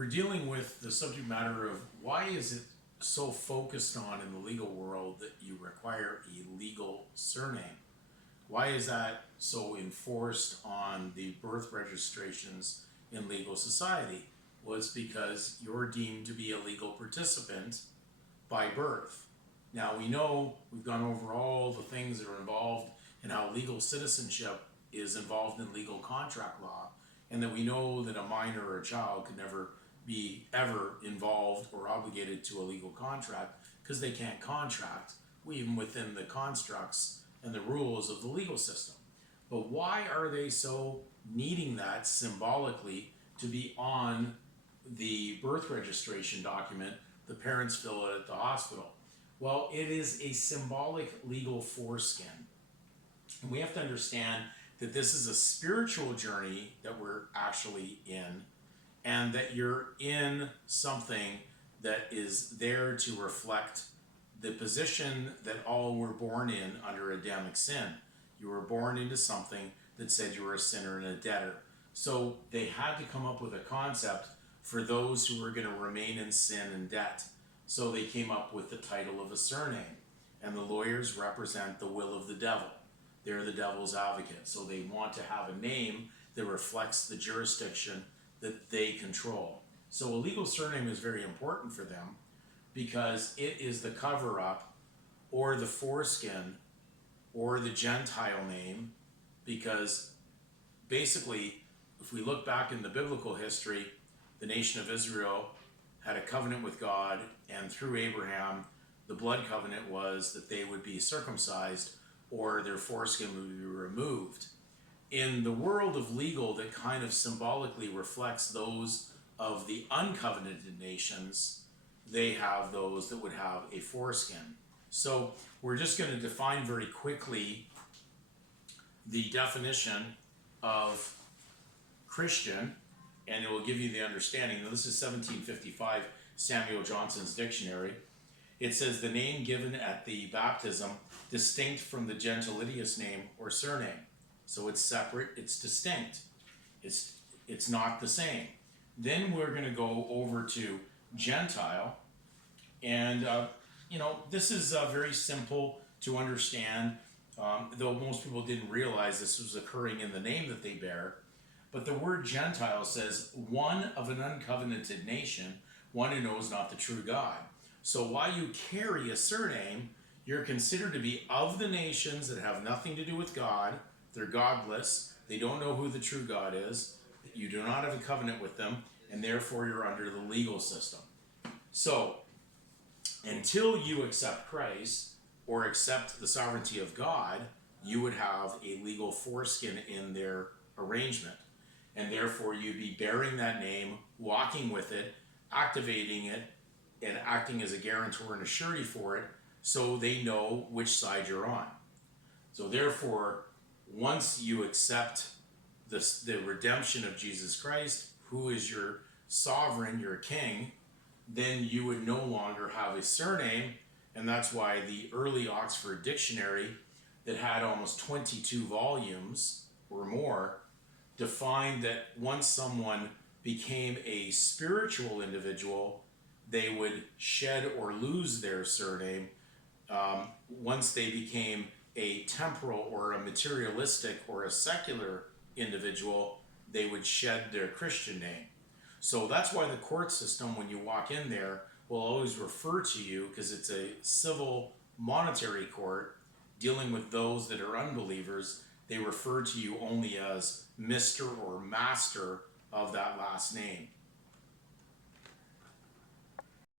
We're dealing with the subject matter of why is it so focused on in the legal world that you require a legal surname? Why is that so enforced on the birth registrations in legal society? Well, it's because you're deemed to be a legal participant by birth. Now we know we've gone over all the things that are involved and how legal citizenship is involved in legal contract law, and that we know that a minor or a child could never be ever involved or obligated to a legal contract because they can't contract, even within the constructs and the rules of the legal system. But why are they so needing that symbolically to be on the birth registration document the parents fill out at the hospital? Well, it is a symbolic legal foreskin. And we have to understand that this is a spiritual journey that we're actually in, and that you're in something that is there to reflect the position that all were born in under Adamic sin. You were born into something that said you were a sinner and a debtor. So they had to come up with a concept for those who were going to remain in sin and debt. So they came up with the title of a surname. And the lawyers represent the will of the devil. They're the devil's advocate. So they want to have a name that reflects the jurisdiction that they control. So a legal surname is very important for them because it is the cover-up or the foreskin or the Gentile name, because basically, if we look back in the biblical history, the nation of Israel had a covenant with God, and through Abraham, the blood covenant was that they would be circumcised or their foreskin would be removed. In the world of legal, that kind of symbolically reflects those of the uncovenanted nations, they have those that would have a foreskin. So we're just going to define very quickly the definition of Christian, and it will give you the understanding. Now, this is 1755 Samuel Johnson's dictionary. It says the name given at the baptism distinct from the gentilitious name or surname. So it's separate, it's distinct. It's not the same. Then we're going to go over to Gentile, and this is very simple to understand, though most people didn't realize this was occurring in the name that they bear. But the word Gentile says one of an uncovenanted nation, one who knows not the true God. So while you carry a surname, you're considered to be of the nations that have nothing to do with God. They're godless. They don't know who the true God is. You do not have a covenant with them, and therefore you're under the legal system. So until you accept Christ or accept the sovereignty of God, you would have a legal foreskin in their arrangement. And therefore you'd be bearing that name, walking with it, activating it, and acting as a guarantor and a surety for it, so they know which side you're on. So therefore, once you accept the redemption of Jesus Christ, who is your sovereign, your king, then you would no longer have a surname. And that's why the early Oxford Dictionary, that had almost 22 volumes or more, defined that once someone became a spiritual individual, they would shed or lose their surname. Once they became a temporal or a materialistic or a secular individual, they would shed their Christian name. So that's why the court system, when you walk in there, will always refer to you, because it's a civil monetary court dealing with those that are unbelievers. They refer to you only as Mr. or Master of that last name.